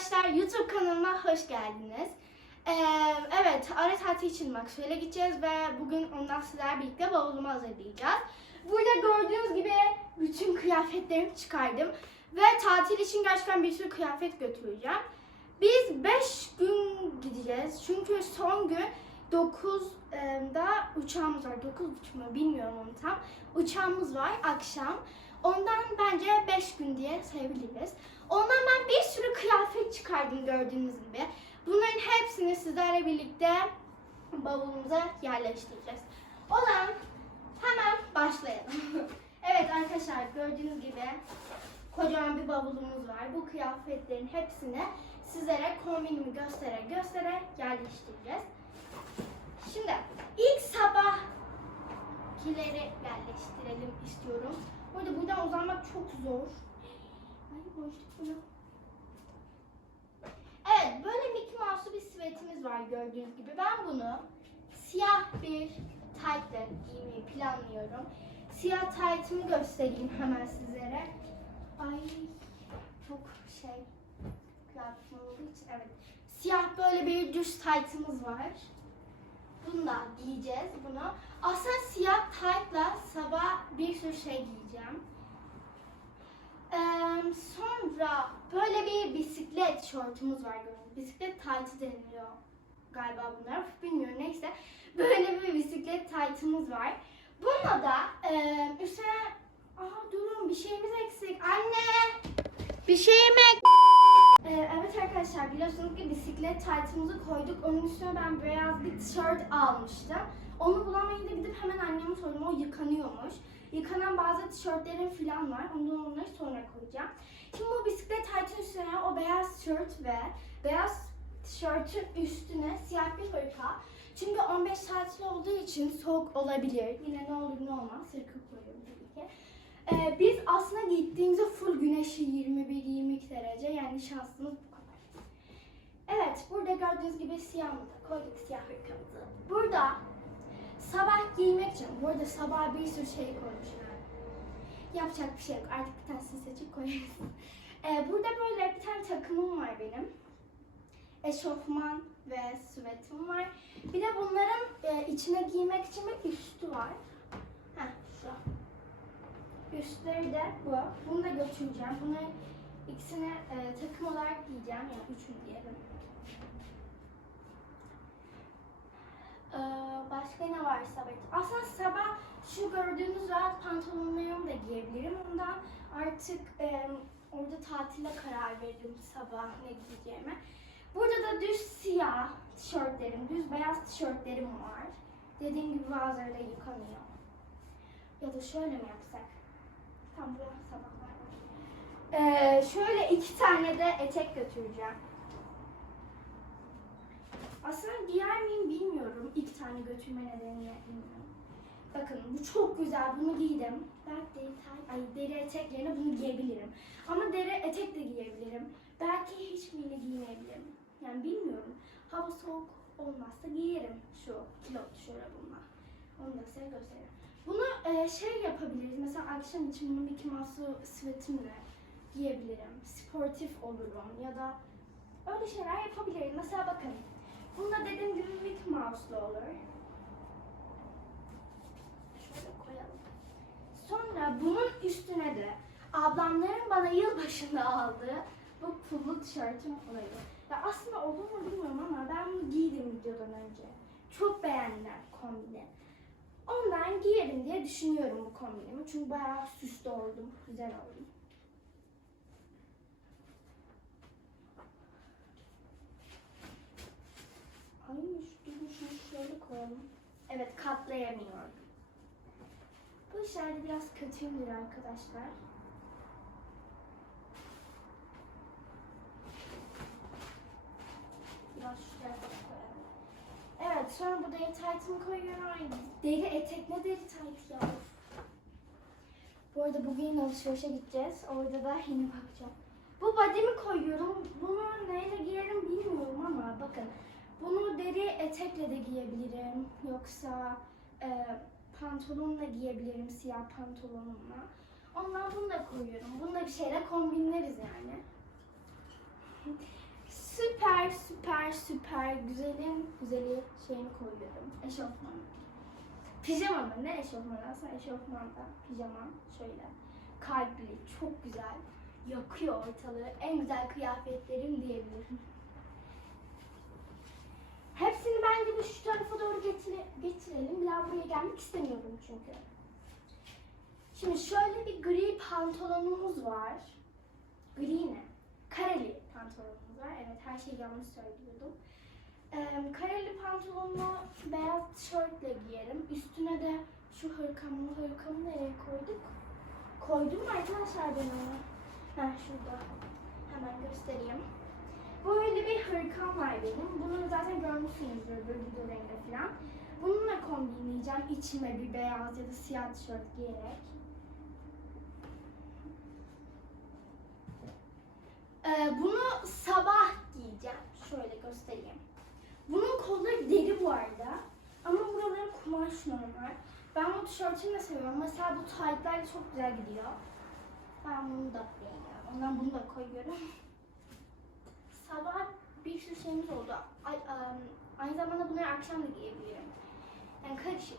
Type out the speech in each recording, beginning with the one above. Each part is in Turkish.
arkadaşlar YouTube kanalıma hoş geldiniz. Ee, evet ara tatil için Maxwell'e gideceğiz ve bugün ondan sizlerle birlikte bavulumu hazırlayacağız. Burada gördüğünüz gibi bütün kıyafetlerimi çıkardım. Ve tatil için gerçekten bir sürü kıyafet götüreceğim. Biz 5 gün gideceğiz. Çünkü son gün 9'da uçağımız var. 9.30 mu bilmiyorum onu tam. Uçağımız var akşam. Ondan bence 5 gün diye sayabiliriz. Ondan ben bir sürü kıyafet çıkardım gördüğünüz gibi. Bunların hepsini sizlerle birlikte bavulumuza yerleştireceğiz. O zaman hemen başlayalım. evet arkadaşlar gördüğünüz gibi kocaman bir bavulumuz var. Bu kıyafetlerin hepsini sizlere kombinimi göstere göstere yerleştireceğiz. Şimdi ilk sabahkileri yerleştirelim istiyorum. Burada buradan uzanmak çok zor. Ay boşluk bunu. Evet böyle Mickey Mouse'lu bir sivetimiz var gördüğünüz gibi. Ben bunu siyah bir taytla giymeyi planlıyorum. Siyah taytımı göstereyim hemen sizlere. Ay çok şey kıyafetim olduğu evet. Siyah böyle bir düz taytımız var. Bunu da giyeceğiz bunu. Aslında siyah taytla sabah bir sürü şey giyeceğim. Ee, sonra böyle bir bisiklet şortumuz var gördüğünüz. Bisiklet taytı deniliyor galiba bunlar. Bilmiyorum neyse. Böyle bir bisiklet taytımız var. Bununla da e, üstüne... Aa durun bir şeyimiz eksik. Anne! Bir şeyim eksik. Ee, evet arkadaşlar biliyorsunuz ki bisiklet taytımızı koyduk. Onun üstüne ben beyaz bir tişört almıştım. Onu bulamayınca gidip hemen anneme sordum. O yıkanıyormuş. Yıkanan bazı tişörtlerim falan var. Ondan onları sonra koyacağım. Şimdi bu bisiklet taytın üstüne o beyaz tişört ve beyaz tişörtün üstüne siyah bir hırka. Çünkü 15 tatil olduğu için soğuk olabilir. Yine ne olur ne olmaz. Sırkı koyuyorum tabii ki. Ee, biz aslında gittiğimizde full güneşi 21-22 derece. Yani şansımız bu kadar. Evet, burada gördüğünüz gibi siyahımızı koyduk, siyah hırkamızı. Burada sabah giymek için, burada sabah bir sürü şey koymuşlar. Yapacak bir şey yok. Artık bir tanesini seçip koyarız. Ee, burada böyle bir tane takımım var benim. Eşofman ve süvetim var. Bir de bunların e, içine giymek için bir üstü var. Üstleri de bu. Bunu da götüreceğim. Bunların ikisini e, takım olarak giyeceğim. Yani üçünü diyelim. Ee, başka ne var sabah? Aslında sabah şu gördüğünüz rahat pantolonlarımı da giyebilirim. Ondan artık e, orada tatile karar veririm sabah ne giyeceğime. Burada da düz siyah tişörtlerim, düz beyaz tişörtlerim var. Dediğim gibi bazıları da yıkanıyor. Ya da şöyle mi yapsak? Ee, şöyle iki tane de etek götüreceğim. Aslında giyer miyim bilmiyorum. İki tane götürme nedeniyle bilmiyorum. Bakın bu çok güzel. Bunu giydim. Belki deri, ay, deri etek yerine bunu giyebilirim. Ama deri etek de giyebilirim. Belki hiçbirini giymeyebilirim. Yani bilmiyorum. Hava soğuk olmazsa giyerim şu kilot çorabımla. Onu da size göstereyim. Bunu e, şey yapabiliriz. Mesela akşam için bunu Mickey Mouse'lu sivetimle giyebilirim. Sportif olurum ya da öyle şeyler yapabilirim. Mesela bakın. Bunda dediğim gibi Mickey Mouse'lu olur. Şöyle koyalım. Sonra bunun üstüne de ablamların bana yılbaşında aldığı bu pullu tişörtüm oluyor. Ya aslında olur mu bilmiyorum ama ben bunu giydim videodan önce. Çok beğendiler kombini. Ondan giyerim diye düşünüyorum bu kombinimi. Çünkü bayağı süslü oldum, güzel oldum. Ay şu şunu şöyle koyalım. Evet katlayamıyorum. Bu işlerde biraz kötüyümdür arkadaşlar. Biraz şuraya da koyalım. Evet sonra bu deri taytımı koyuyorum. Deri etek ne deri tayt ya. Bu arada bugün alışverişe gideceğiz. Orada da yeni bakacağım. Bu body'mi koyuyorum. Bunu neyle giyerim bilmiyorum ama bakın. Bunu deri etekle de giyebilirim. Yoksa e, pantolonla giyebilirim. Siyah pantolonumla. Ondan bunu da koyuyorum. Bunu da bir şeyle kombinleriz yani. Süper güzelin güzeli şeyini koyuyorum. Eşofman. Pijama mı? Ne eşofman? Aslında eşofman da pijama. Şöyle. Kalpli. Çok güzel. Yakıyor ortalığı. En güzel kıyafetlerim diyebilirim. Hepsini bence bir şu tarafa doğru getire- getirelim. Daha buraya gelmek istemiyorum çünkü. Şimdi şöyle bir gri pantolonumuz var. Gri ne? Kareli pantolonumuz var. Evet her şeyi yanlış söylüyordum. Ee, kareli pantolonunu beyaz tişörtle giyerim. Üstüne de şu hırkamı, hırkamı nereye koyduk? Koydum mu arkadaşlar ben onu? Ha şurada. Hemen göstereyim. Böyle bir hırkam var benim. Bunu zaten görmüşsünüzdür böyle videolarında falan. Bununla kombinleyeceğim. İçime bir beyaz ya da siyah tişört giyerek. Ee, bunu sabah giyeceğim. Şöyle göstereyim. Bunun kolları deri bu arada. Ama buraları kumaş normal. Ben bu tişörtünü de seviyorum. Mesela bu taytlarla çok güzel gidiyor. Ben bunu da beğeniyorum. Ondan bunu da koyuyorum. Sabah bir sürü şeyimiz oldu. Em, aynı zamanda bunları akşam da giyebilirim. Yani karışık.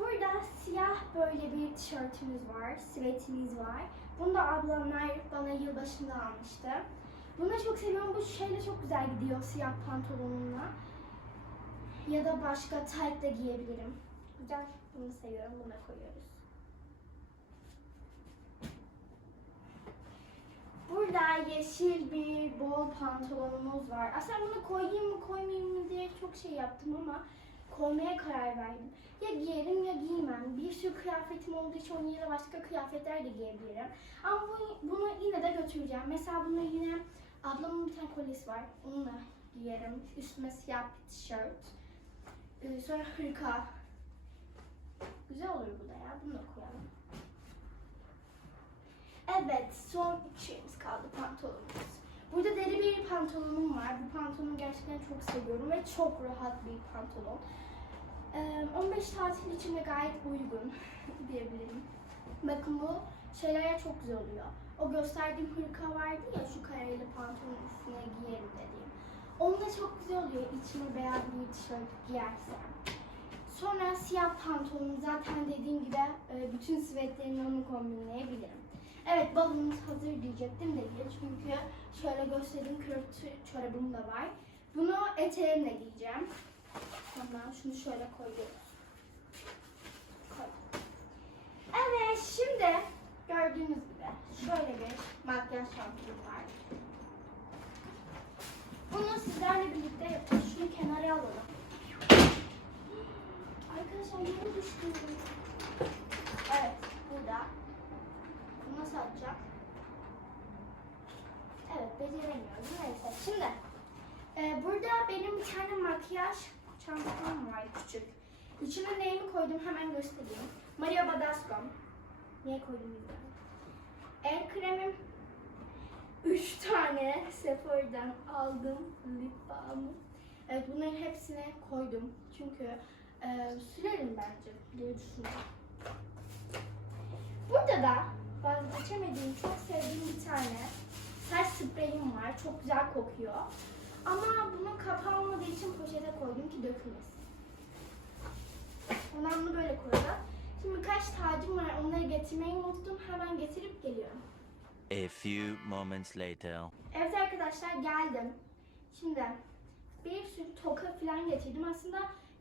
Burada siyah böyle bir tişörtümüz var, sivetimiz var. Bunu da ablamlar bana yılbaşında almıştı. Bunu da çok seviyorum. Bu şeyle çok güzel gidiyor siyah pantolonumla. Ya da başka tayt da giyebilirim. Güzel. Bunu seviyorum. Bunu da koyuyoruz. Burada yeşil bir bol pantolonumuz var. Aslında bunu koyayım mı koymayayım mı diye çok şey yaptım ama koymaya karar verdim. Ya giyerim ya giymem. Bir sürü kıyafetim olduğu için onun yerine başka kıyafetler de giyebilirim. Ama bu, bunu yine de götüreceğim. Mesela bunu yine ablamın bir tane kolyesi var. Onunla giyerim. Üstüme siyah bir tişört. Ee, sonra hırka. Güzel olur bu da ya. Bunu da koyalım. Evet, son üç şeyimiz kaldı pantolonumuz. Burada deri bir pantolonum var. Bu pantolonu gerçekten çok seviyorum ve çok rahat bir pantolon. Ee, 15 tatil için de gayet uygun diyebilirim. Bakın bu şeyler çok güzel oluyor. O gösterdiğim hırka vardı ya şu kareli pantolonun üstüne giyerim dediğim. Onda çok güzel oluyor içine beyaz bir tişört giyersen. Sonra siyah pantolon zaten dediğim gibi e, bütün sivetlerimle onu kombinleyebilirim. Evet balonumuz hazır diyecektim de değil çünkü şöyle göstereyim kürtü çorabım da var. Bunu eteğimle giyeceğim. Hemen şunu şöyle koyuyoruz. Koy. Evet şimdi gördüğünüz gibi şöyle bir makyaj şampiyonu var. Bunu sizlerle birlikte yapacağız. Şunu kenara alalım. Arkadaşlar yere düştü. Evet burada. Nasıl atacağım? Evet beceremiyorum. Neyse şimdi e, burada benim bir tane makyaj çantam var küçük. İçine neyimi koydum hemen göstereyim. Maria Badasco. Niye koydum bilmiyorum. El kremim 3 tane Sephora'dan aldım lip balmı. Evet bunların hepsine koydum. Çünkü e, sürerim bence diye düşünüyorum. Burada da vazgeçemediğim, çok sevdiğim bir tane saç spreyim var. Çok güzel kokuyor. Ama bunun kapağı olmadığı için poşete koydum ki dökülmesin. Ondan bunu böyle koyacağım. Şimdi birkaç tacım var. Onları getirmeyi unuttum. Hemen getirip geliyorum. A few moments later. Evet arkadaşlar geldim. Şimdi bir sürü toka falan getirdim. Aslında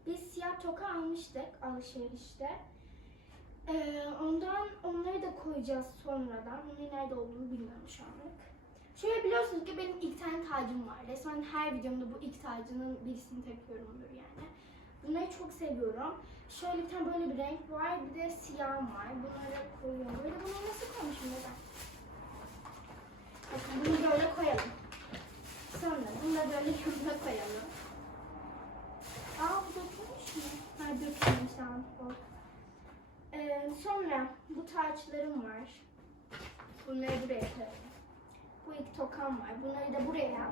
biz siyah toka almıştık alışverişte. Ee, ondan onları da koyacağız sonradan. Onun nerede olduğunu bilmiyorum şu anlık. Şöyle biliyorsunuz ki benim ilk tane tacım var. Resmen her videomda bu ilk tacının birisini takıyorumdur yani. Bunları çok seviyorum. Şöyle bir tane böyle bir renk var. Bir de siyahım var. Bunları koyuyorum. Böyle bunu nasıl koymuşum neden? Bakın bunu böyle koyalım. Sonra bunu da böyle yanına koyalım. Aa bu dökülmüş mü? Ha dökülmüş tamam. Sonra bu taçlarım var. Bunları buraya koyalım. Bu iki tokam var. Bunları da buraya.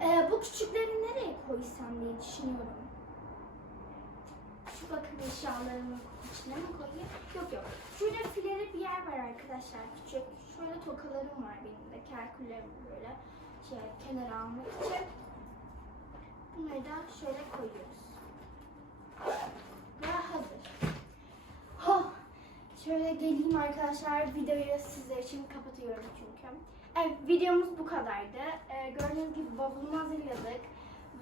Ee, bu küçükleri nereye koysam diye düşünüyorum. Şu bakın eşyalarımı içine mi koyayım? Yok yok. Şurada fileli bir yer var arkadaşlar küçük. Şöyle tokalarım var benim de. Kerküllerim böyle şey kenara almak için. Bunları da şöyle koyuyoruz. Ve hazır. Şöyle geleyim arkadaşlar. Videoyu sizler için kapatıyorum çünkü. Evet videomuz bu kadardı. Ee, gördüğünüz gibi bavulumu hazırladık.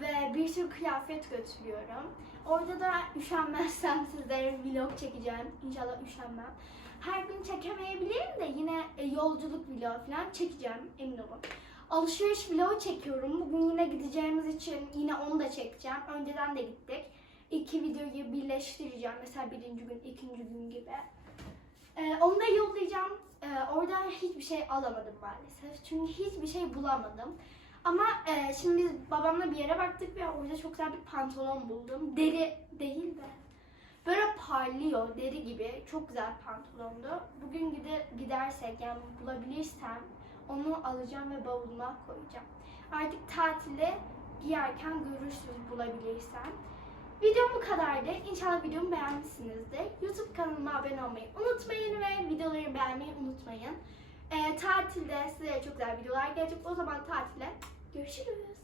Ve bir sürü kıyafet götürüyorum. Orada da üşenmezsem sizlere vlog çekeceğim. İnşallah üşenmem. Her gün çekemeyebilirim de yine e, yolculuk vlogu falan çekeceğim emin olun. Alışveriş vlogu çekiyorum. Bugün yine gideceğimiz için yine onu da çekeceğim. Önceden de gittik. İki videoyu birleştireceğim. Mesela birinci gün, ikinci gün gibi. Ee, onu da yollayacağım. Ee, oradan hiçbir şey alamadım maalesef. Çünkü hiçbir şey bulamadım. Ama e, şimdi biz babamla bir yere baktık ve orada çok güzel bir pantolon buldum. Deri değil de böyle parlıyor deri gibi. Çok güzel pantolondu. Bugün gide, gidersek yani bulabilirsem onu alacağım ve bavuluma koyacağım. Artık tatile giyerken görürsünüz bulabilirsem. Videom bu kadardı. İnşallah videomu beğenmişsinizdir. Youtube kanalıma abone olmayı unutmayın ve videoları beğenmeyi unutmayın. Ee, tatilde size çok güzel videolar gelecek. O zaman tatile görüşürüz.